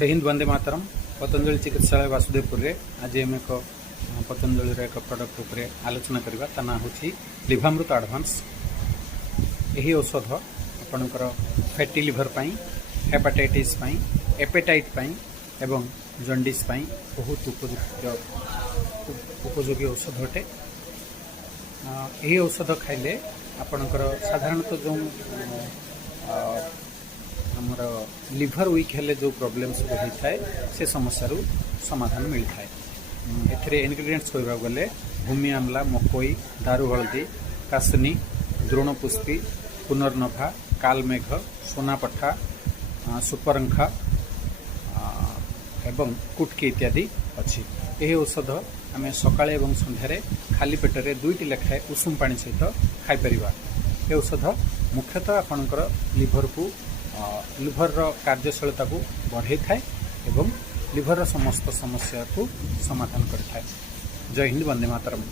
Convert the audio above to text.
जय हिंद वंदे मातरम। पतंजलि चिकित्सालय वासुदेवपुर आज आम एक पतंजलि एक प्रडक्ट उपर आलोचना करवा ता ना हूँ लिभामृत एडवांस। यही औषध आपणकर फैटी लिवर पाई, हेपाटाइटिस पाई, एपेटाइट पाई एवं जंडिस पाई बहुत उपयोगी औषध अटे। यही औषध खाइले आपणकर साधारणतः जो आमर लिवर वीक हेले जो प्रॉब्लम सब होता है से समस्या समाधान मिलता है। एथिरे इनग्रेडिएंट्स कहबा गले भूमि आमला, मकोई, दारू हलदी, कासनी, द्रोणपुष्पी, पुनर्नभा, कालमेघ, सोनापठा, सुपरंखा एवं कुटकी इत्यादि अच्छी। यही औषध आम सकाळे एवं संध्यारे खाली पेटरे 2टी लेखाएं उषुम पानी सहित खाईपर। ये औषध मुख्यतः आपणकर लिभर कार्यशीलता को बढ़ाई थाए एवं लिभर समस्त समस्या को समाधान करता है। जय हिंद वंदे मातरम।